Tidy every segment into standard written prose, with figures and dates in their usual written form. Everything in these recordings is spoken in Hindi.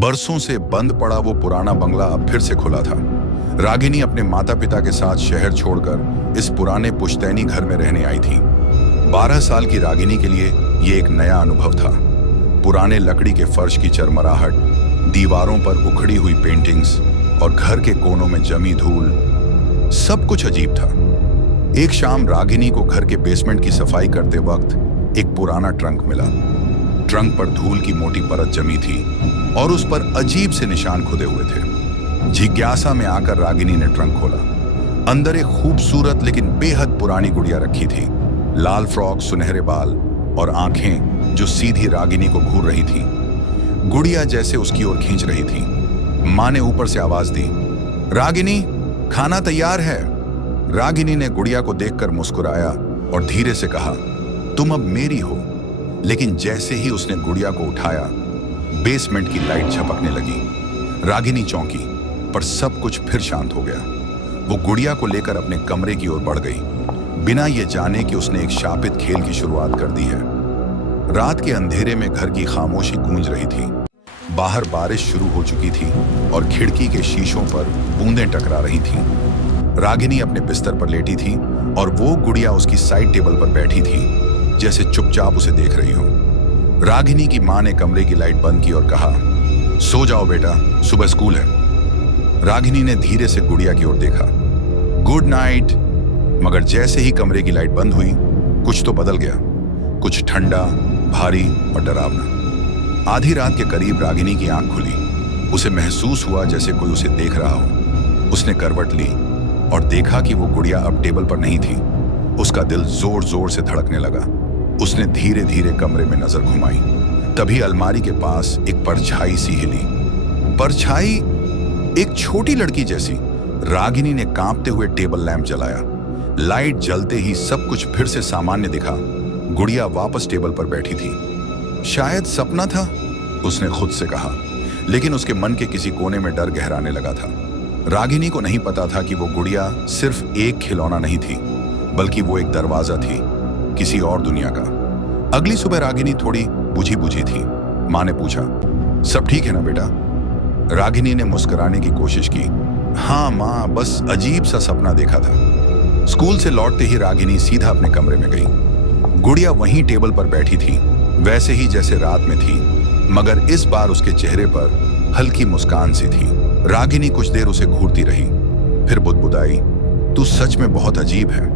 बरसों से बंद पड़ा वो पुराना बंगला अब फिर से खुला था। रागिनी अपने माता पिता के साथ शहर छोड़कर इस पुराने पुश्तैनी घर में रहने आई थी। 12 साल की रागिनी के लिए ये एक नया अनुभव था। पुराने लकड़ी के फर्श की चरमराहट, दीवारों पर उखड़ी हुई पेंटिंग्स और घर के कोनों में जमी धूल, सब कुछ अजीब था। एक शाम रागिनी को घर के बेसमेंट की सफाई करते वक्त एक पुराना ट्रंक मिला। ट्रंक पर धूल की मोटी परत जमी थी और उस पर अजीब से निशान खुदे हुए थे। जिज्ञासा में आकर रागिनी ने ट्रंक खोला। अंदर एक खूबसूरत लेकिन बेहद पुरानी गुड़िया रखी थी। लाल फ्रॉक, सुनहरे बाल और आंखें जो सीधी रागिनी को घूर रही थी। गुड़िया जैसे उसकी ओर खींच रही थी। माँ ने ऊपर से आवाज दी, रागिनी, खाना तैयार है। रागिनी ने गुड़िया को देखकर मुस्कुराया और धीरे से कहा, तुम अब मेरी हो। लेकिन जैसे ही उसने गुड़िया को उठाया, बेसमेंट की लाइट झपकने लगी। रागिनी चौंकी, पर सब कुछ फिर शांत हो गया। वो गुड़िया को लेकर अपने कमरे की ओर बढ़ गई, बिना ये जाने कि उसने एक शापित खेल की शुरुआत कर दी है। रात के अंधेरे में घर की खामोशी गूंज रही थी। बाहर बारिश शुरू हो चुकी थी और खिड़की के शीशों पर बूंदें टकरा रही थीं। रागिनी अपने बिस्तर पर लेटी थी और वो गुड़िया उसकी साइड टेबल पर बैठी थी, जैसे चुपचाप उसे देख रही हो। रागिनी की माँ ने कमरे की लाइट बंद की और कहा, सो जाओ बेटा, सुबह स्कूल है। रागिनी ने धीरे से गुड़िया की ओर देखा, गुड नाइट। मगर जैसे ही कमरे की लाइट बंद हुई, कुछ तो बदल गया। कुछ ठंडा, भारी और डरावना। आधी रात के करीब रागिनी की आंख खुली। उसे महसूस हुआ जैसे कोई उसे देख रहा हो। उसने करवट ली और देखा कि वो गुड़िया अब टेबल पर नहीं थी। उसका दिल जोर जोर से धड़कने लगा। उसने धीरे धीरे कमरे में नजर घुमाई। तभी अलमारी के पास एक परछाई सी हिली। परछाई एक छोटी लड़की जैसी। रागिनी ने कांपते हुए टेबल लैंप जलाया। लाइट जलते ही सब कुछ फिर से सामान्य दिखा। गुड़िया वापस टेबल पर बैठी थी। शायद सपना था, उसने खुद से कहा, लेकिन उसके मन के किसी कोने में डर गहराने लगा था। रागिनी को नहीं पता था कि वो गुड़िया सिर्फ एक खिलौना नहीं थी, बल्कि वो एक दरवाजा थी किसी और दुनिया का। अगली सुबह रागिनी थोड़ी बुझी बुझी थी। माँ ने पूछा, सब ठीक है ना बेटा? रागिनी ने मुस्कुराने की कोशिश की। हाँ माँ, बस अजीब सा सपना देखा था। स्कूल से लौटते ही रागिनी सीधा अपने कमरे में गई। गुड़िया वहीं टेबल पर बैठी थी, वैसे ही जैसे रात में थी, मगर इस बार उसके चेहरे पर हल्की मुस्कान सी थी। रागिनी कुछ देर उसे घूरती रही, फिर बुदबुदाई, तू सच में बहुत अजीब है।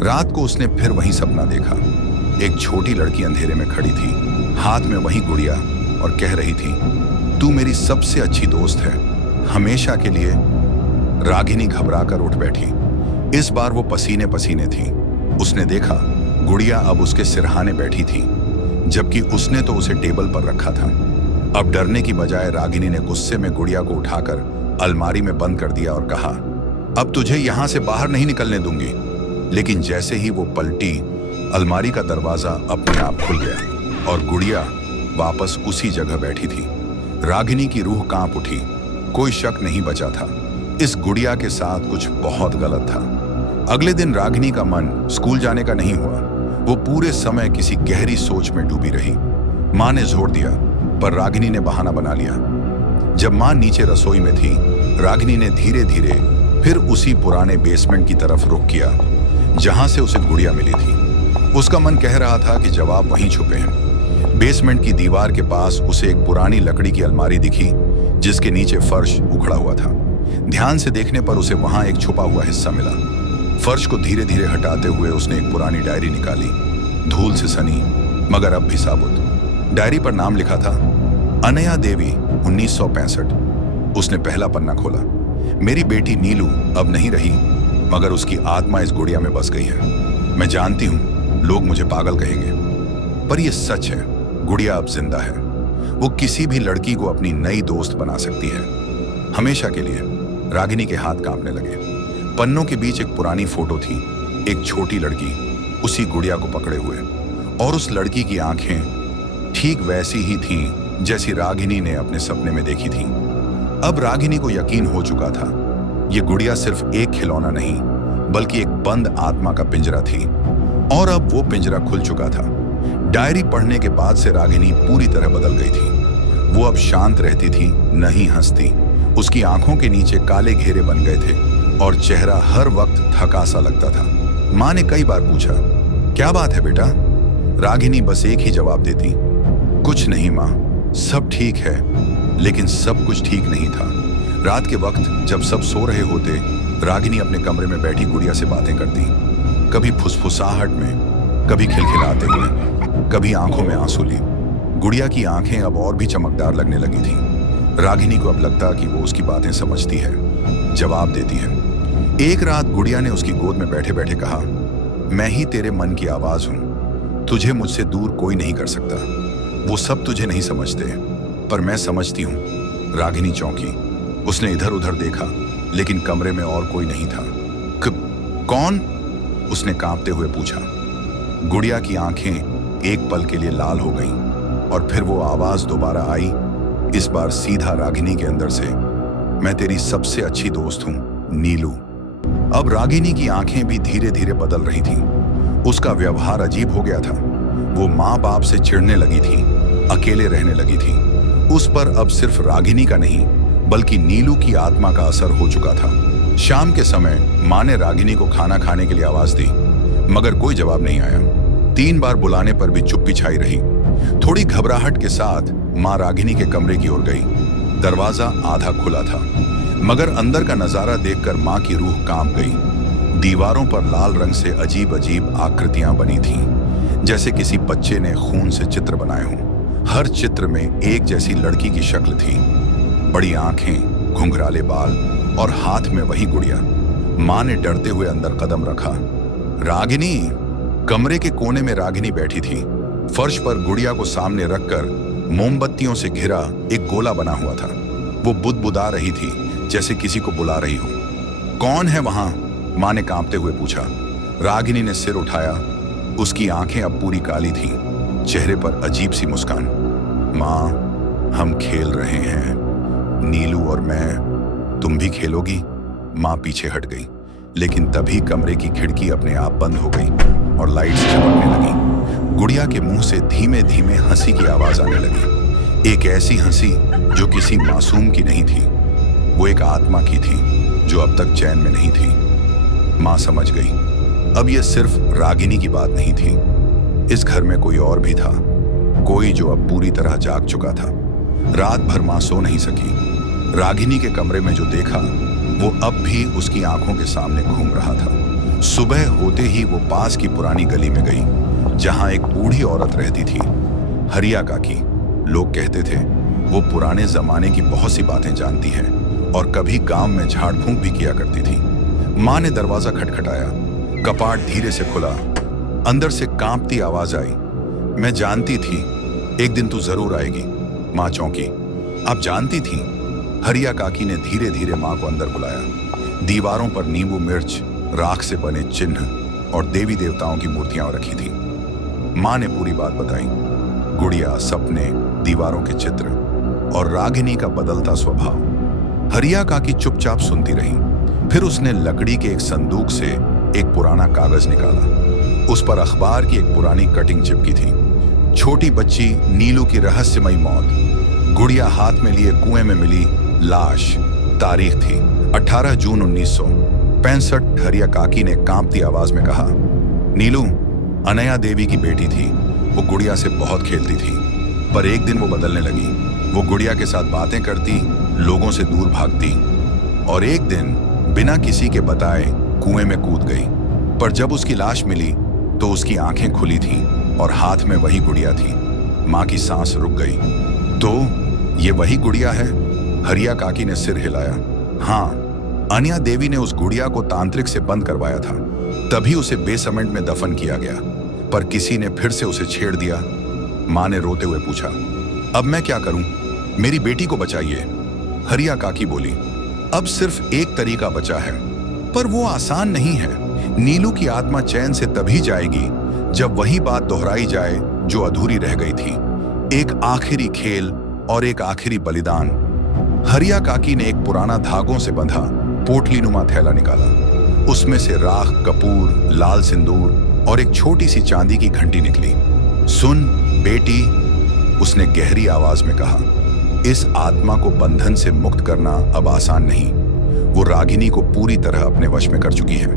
रात को उसने फिर वही सपना देखा। एक छोटी लड़की अंधेरे में खड़ी थी, हाथ में वही गुड़िया, और कह रही थी, तू मेरी सबसे अच्छी दोस्त है, हमेशा के लिए। रागिनी घबराकर उठ बैठी। इस बार वो पसीने पसीने थी। उसने देखा गुड़िया अब उसके सिरहाने बैठी थी, जबकि उसने तो उसे टेबल पर रखा था। अब डरने की बजाय रागिनी ने गुस्से में गुड़िया को उठाकर अलमारी में बंद कर दिया और कहा, अब तुझे यहां से बाहर नहीं निकलने दूंगी। लेकिन जैसे ही वो पलटी, अलमारी का दरवाजा अपने आप खुल गया और गुड़िया वापस उसी जगह बैठी थी। रागिनी की रूह कांप उठी। कोई शक नहीं बचा था, इस गुड़िया के साथ कुछ बहुत गलत था। अगले दिन रागिनी का मन स्कूल जाने का नहीं हुआ। वो पूरे समय किसी गहरी सोच में डूबी रही। माँ ने जोर दिया, पर रागिनी ने बहाना बना लिया। जब माँ नीचे रसोई में थी, रागिनी ने धीरे धीरे फिर उसी पुराने बेसमेंट की तरफ रुख किया, जहां से उसे गुड़िया मिली थी। उसका मन कह रहा था कि जवाब वहीं छुपे हैं। बेसमेंट की दीवार के पास उसे एक पुरानी लकड़ी की अलमारी दिखी, जिसके नीचे फर्श उखड़ा हुआ था। ध्यान से देखने पर उसे वहां एक छुपा हुआ हिस्सा मिला। फर्श को धीरे धीरे हटाते हुए उसने एक पुरानी डायरी निकाली, धूल से सनी मगर अब भी साबुत। डायरी पर नाम लिखा था, अनया देवी, 1965। उसने पहला पन्ना खोला। मेरी बेटी नीलू अब नहीं रही, मगर उसकी आत्मा इस गुड़िया में बस गई है। मैं जानती हूं लोग मुझे पागल कहेंगे, पर यह सच है, गुड़िया अब जिंदा है। वो किसी भी लड़की को अपनी नई दोस्त बना सकती है, हमेशा के लिए। रागिनी के हाथ कांपने लगे। पन्नों के बीच एक पुरानी फोटो थी, एक छोटी लड़की उसी गुड़िया को पकड़े हुए, और उस लड़की की आंखें ठीक वैसी ही थीं जैसी रागिनी ने अपने सपने में देखी थी। अब रागिनी को यकीन हो चुका था, ये गुड़िया सिर्फ एक खिलौना नहीं, बल्कि एक बंद आत्मा का पिंजरा थी, और अब वो पिंजरा खुल चुका था। डायरी पढ़ने के बाद से रागिनी पूरी तरह बदल गई थी। वो अब शांत रहती थी, नहीं हंसती। उसकी आंखों के नीचे काले घेरे बन गए थे और चेहरा हर वक्त थका सा लगता था। माँ ने कई बार पूछा, क्या बात है बेटा? रागिनी बस एक ही जवाब देती, कुछ नहीं माँ, सब ठीक है। लेकिन सब कुछ ठीक नहीं था। रात के वक्त जब सब सो रहे होते, रागिनी अपने कमरे में बैठी गुड़िया से बातें करती, कभी फुसफुसाहट में, कभी खिलखिलाते हुए, कभी आंखों में आंसू लिए। गुड़िया की आंखें अब और भी चमकदार लगने लगी थीं। रागिनी को अब लगता कि वो उसकी बातें समझती है, जवाब देती है। एक रात गुड़िया ने उसकी गोद में बैठे बैठे कहा, मैं ही तेरे मन की आवाज हूं, तुझे मुझसे दूर कोई नहीं कर सकता। वो सब तुझे नहीं समझते, पर मैं समझती हूं। रागिनी चौंकी। उसने इधर उधर देखा, लेकिन कमरे में और कोई नहीं था। कौन? उसने कांपते हुए पूछा। गुड़िया की आंखें एक पल के लिए लाल हो गईं और फिर वो आवाज दोबारा आई, इस बार सीधा रागिनी के अंदर से, मैं तेरी सबसे अच्छी दोस्त हूं, नीलू। अब रागिनी की आंखें भी धीरे धीरे बदल रही थीं। उसका व्यवहार अजीब हो गया था। वो माँ बाप से चिढ़ने लगी थी, अकेले रहने लगी थी। उस पर अब सिर्फ रागिनी का नहीं, बल्कि नीलू की आत्मा का असर हो चुका था। शाम के समय माँ ने रागिनी को खाना खाने के लिए आवाज दी, मगर कोई जवाब नहीं आया। 3 बार बुलाने पर भी चुप्पी छाई रही। थोड़ी घबराहट के साथ माँ रागिनी के कमरे की ओर गई। दरवाजा आधा खुला था, मगर अंदर का नजारा देखकर माँ की रूह कांप गई। दीवारों पर लाल रंग से अजीब अजीब आकृतियां बनी थीं, जैसे किसी बच्चे ने खून से चित्र बनाए हों। हर चित्र में एक जैसी लड़की की शक्ल थी, बड़ी आंखें, घुंघराले बाल और हाथ में वही गुड़िया। माँ ने डरते हुए अंदर कदम रखा। रागिनी! कमरे के कोने में रागिनी बैठी थी। फर्श पर गुड़िया को सामने रखकर मोमबत्तियों से घिरा एक गोला बना हुआ था। वो बुदबुदा रही थी, जैसे किसी को बुला रही हो। कौन है वहां? माँ ने कांपते हुए पूछा। रागिनी ने सिर उठाया। उसकी आंखें अब पूरी काली थीं, चेहरे पर अजीब सी मुस्कान। माँ, हम खेल रहे हैं, नीलू और मैं। तुम भी खेलोगी? माँ पीछे हट गई, लेकिन तभी कमरे की खिड़की अपने आप बंद हो गई और लाइट्स झपकने लगी। गुड़िया के मुंह से धीमे धीमे हंसी की आवाज आने लगी। एक ऐसी हंसी जो किसी मासूम की नहीं थी, वो एक आत्मा की थी जो अब तक चैन में नहीं थी। माँ समझ गई, अब यह सिर्फ रागिनी की बात नहीं थी। इस घर में कोई और भी था, कोई जो अब पूरी तरह जाग चुका था। रात भर माँ सो नहीं सकी। रागिनी के कमरे में जो देखा, वो अब भी उसकी आंखों के सामने घूम रहा था। सुबह होते ही वो पास की पुरानी गली में गई, जहां एक बूढ़ी औरत रहती थी, हरिया काकी। लोग कहते थे वो पुराने जमाने की बहुत सी बातें जानती है और कभी गांव में झाड़ फूंक भी किया करती थी। माँ ने दरवाजा खटखटाया। कपाट धीरे से खुला। अंदर से कांपती आवाज आई, मैं जानती थी एक दिन तू जरूर आएगी। माँ चौंकी। आप जानती थी? हरिया काकी ने धीरे धीरे माँ को अंदर बुलाया। दीवारों पर नींबू मिर्च, राख से बने चिन्ह और देवी देवताओं की मूर्तियां रखी थी। माँ ने पूरी बात बताई, गुड़िया, सपने, दीवारों के चित्र और रागिनी का बदलता स्वभाव। हरिया काकी चुपचाप सुनती रही। फिर उसने लकड़ी के एक संदूक से एक पुराना कागज निकाला। उस पर अखबार की एक पुरानी कटिंग चिपकी थी। छोटी बच्ची नीलू की रहस्यमयी मौत, गुड़िया हाथ में लिए कुएं में मिली लाश। तारीख थी 18 जून 1965। हरिया काकी ने कांपती आवाज में कहा, नीलू अनया देवी की बेटी थी। वो गुड़िया से बहुत खेलती थी, पर एक दिन वो बदलने लगी। वो गुड़िया के साथ बातें करती, लोगों से दूर भागती और एक दिन बिना किसी के बताए कुएं में कूद गई। पर जब उसकी लाश मिली तो उसकी आंखें खुली थीं और हाथ में वही गुड़िया थी। माँ की सांस रुक गई। तो ये वही गुड़िया है? हरिया काकी ने सिर हिलाया। हाँ, अनया देवी ने उस गुड़िया को तांत्रिक से बंद करवाया था, तभी उसे बेसमेंट में दफन किया गया। पर किसी ने फिर से उसे छेड़ दिया। माँ ने रोते हुए पूछा, अब मैं क्या करूं? मेरी बेटी को बचाइए। हरिया काकी बोली, अब सिर्फ एक तरीका बचा है, पर वो आसान नहीं है। नीलू की आत्मा चैन से तभी जाएगी जब वही बात दोहराई जाए जो अधूरी रह गई थी। एक आखिरी खेल और एक आखिरी बलिदान। हरिया काकी ने एक पुराना धागों से बंधा पोटली नुमा थैला निकाला। उसमें से राख, कपूर, लाल सिंदूर और एक छोटी सी चांदी की घंटी निकली। सुन बेटी, उसने गहरी आवाज में कहा, इस आत्मा को बंधन से मुक्त करना अब आसान नहीं। वो रागिनी को पूरी तरह अपने वश में कर चुकी है।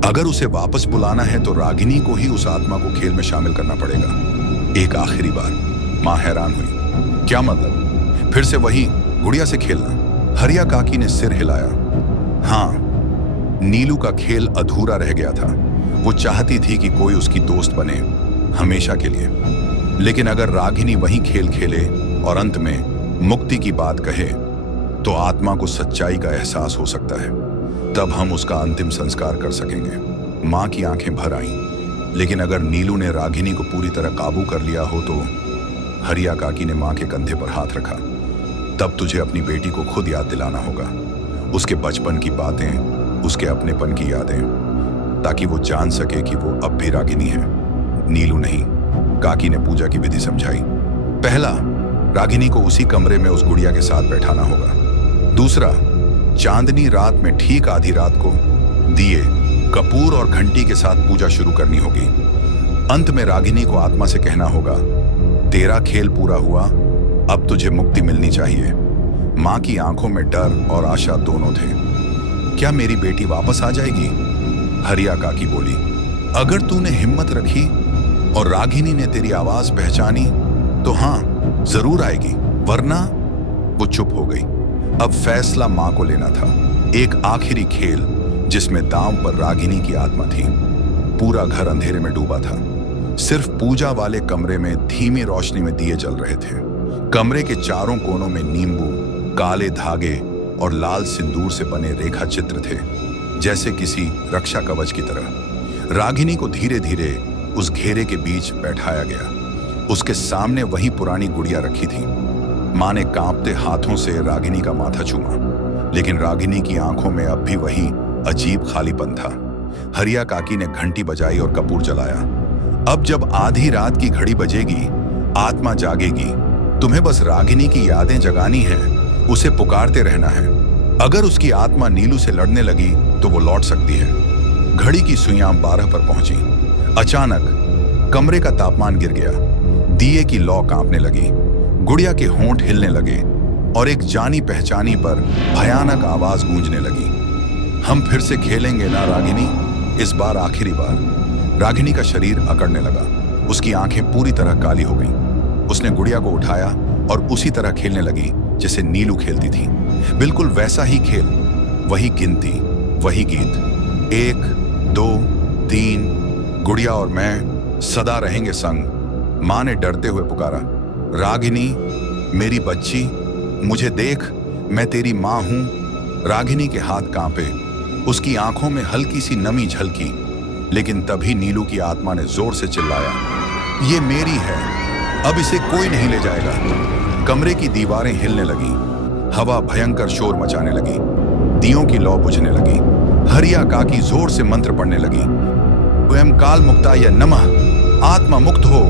अगर उसे वापस बुलाना है तो रागिनी को ही उस आत्मा को खेल में शामिल करना पड़ेगा। एक आखिरी बार। माँ हैरान हुई। क्या मतलब? फिर से वही गुड़िया से खेलना? हरिया काकी ने सिर हिलाया। हाँ, नीलू का खेल अधूरा रह गया था। वो चाहती थी कि कोई उसकी दोस्त बने, हमेशा के लिए। लेकिन अगर रागिनी वही खेल खेले और अंत में मुक्ति की बात कहे तो आत्मा को सच्चाई का एहसास हो सकता है। तब हम उसका अंतिम संस्कार कर सकेंगे। माँ की आंखें भर आईं। लेकिन अगर नीलू ने रागिनी को पूरी तरह काबू कर लिया हो तो? हरिया काकी ने माँ के कंधे पर हाथ रखा। तब तुझे अपनी बेटी को खुद याद दिलाना होगा, उसके बचपन की बातें, उसके अपनेपन की यादें, ताकि वो जान सके कि वो अब भी रागिनी है, नीलू नहीं। काकी ने पूजा की विधि समझाई। पहला, रागिनी को उसी कमरे में उस गुड़िया के साथ बैठाना होगा। दूसरा, चांदनी रात में ठीक आधी रात को दिए, कपूर और घंटी के साथ पूजा शुरू करनी होगी। अंत में रागिनी को आत्मा से कहना होगा, तेरा खेल पूरा हुआ, अब तुझे मुक्ति मिलनी चाहिए। माँ की आंखों में डर और आशा दोनों थे। क्या मेरी बेटी वापस आ जाएगी? हरिया काकी बोली। अगर तूने हिम्मत रखी और रागिनी ने तेरी आवाज पहचानी तो हाँ, जरूर आएगी, वरना। वो चुप हो गई। अब फैसला माँ को लेना था। एक आखिरी खेल जिसमें दांव पर रागिनी की आत्मा थी। पूरा घर अंधेरे में डूबा था। सिर्फ पूजा वाले कमरे में धीमी रोशनी में दिए जल रहे थे। कमरे के चारों कोनों में नींबू, काले धागे और लाल सिंदूर से बने रेखा चित्र थे, जैसे किसी रक्षा कवच की तरह। रागिनी को धीरे धीरे उस घेरे के बीच बैठाया गया। उसके सामने वही पुरानी गुड़िया रखी थी। माँ ने कांपते हाथों से रागिनी का माथा चूमा, लेकिन रागिनी की आंखों में अब भी वही अजीब खालीपन था। हरिया काकी ने घंटी बजाई और कपूर जलाया। अब जब आधी रात की घड़ी बजेगी, आत्मा जागेगी। तुम्हें बस रागिनी की यादें जगानी है, उसे पुकारते रहना है। अगर उसकी आत्मा नीलू से लड़ने लगी तो वो लौट सकती है। घड़ी की सुइयां 12 पर पहुंची। अचानक कमरे का तापमान गिर गया। दिए की लौ कांपने लगी। गुड़िया के होंठ हिलने लगे और एक जानी पहचानी पर भयानक आवाज गूंजने लगी। हम फिर से खेलेंगे ना रागिनी, इस बार आखिरी बार। रागिनी का शरीर अकड़ने लगा। उसकी आंखें पूरी तरह काली हो गईं। उसने गुड़िया को उठाया और उसी तरह खेलने लगी जैसे नीलू खेलती थी। बिल्कुल वैसा ही खेल, वही गिनती, वही गीत। 1, 2, 3, गुड़िया और मैं सदा रहेंगे संग। माँ ने डरते हुए पुकारा, रागिनी मेरी बच्ची, मुझे देख, मैं तेरी माँ हूं। रागिनी के हाथ कांपे। उसकी आंखों में हल्की सी नमी झलकी। लेकिन तभी नीलू की आत्मा ने जोर से चिल्लाया, ये मेरी है, अब इसे कोई नहीं ले जाएगा। कमरे की दीवारें हिलने लगी। हवा भयंकर शोर मचाने लगी। दियों की लौ बुझने लगी। हरिया काकी जोर से मंत्र पढ़ने लगी। स्वयं काल मुक्ताय नमः, आत्मा मुक्त हो।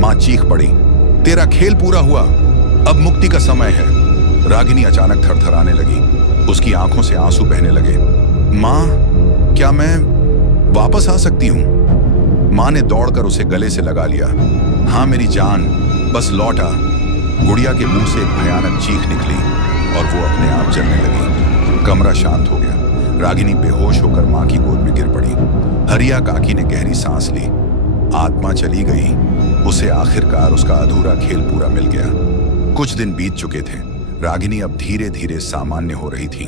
माँ चीख पड़ी, तेरा खेल पूरा हुआ, अब मुक्ति का समय है। रागिनी अचानक थरथराने लगी। उसकी आंखों से आंसू बहने लगे। माँ, क्या मैं वापस आ सकती हूँ? माँ ने दौड़कर उसे गले से लगा लिया। हाँ मेरी जान, बस लौट आ। गुड़िया के मुंह से एक भयानक चीख निकली और वो अपने आप जलने लगी। कमरा शांत हो गया। रागिनी बेहोश होकर माँ की गोद में गिर पड़ी। हरिया काकी ने गहरी सांस ली। आत्मा चली गई। उसे आखिरकार उसका अधूरा खेल पूरा मिल गया। कुछ दिन बीत चुके थे। रागिनी अब धीरे धीरे सामान्य हो रही थी।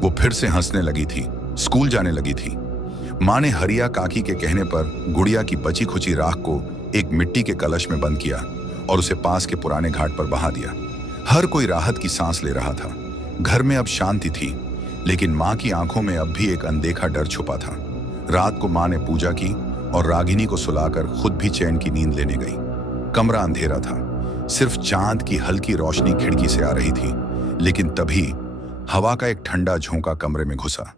वो फिर से हंसने लगी थी, स्कूल जाने लगी थी। माँ ने हरिया काकी के कहने पर गुड़िया की बची खुची राख को एक मिट्टी के कलश में बंद किया और उसे पास के पुराने घाट पर बहा दिया। हर कोई राहत की सांस ले रहा था। घर में अब शांति थी, लेकिन माँ की आंखों में अब भी एक अनदेखा डर छुपा था। रात को माँ ने पूजा की और रागिनी को सुलाकर खुद भी चैन की नींद लेने गई। कमरा अंधेरा था। सिर्फ चांद की हल्की रोशनी खिड़की से आ रही थी। लेकिन तभी हवा का एक ठंडा झोंका कमरे में घुसा।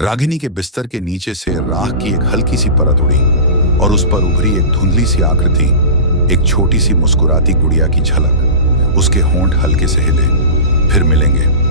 रागिनी के बिस्तर के नीचे से राख की एक हल्की सी परत उड़ी और उस पर उभरी एक धुंधली सी आकृति, एक छोटी सी मुस्कुराती गुड़िया की झलक। उसके होंठ हल्के से हिले। फिर मिलेंगे।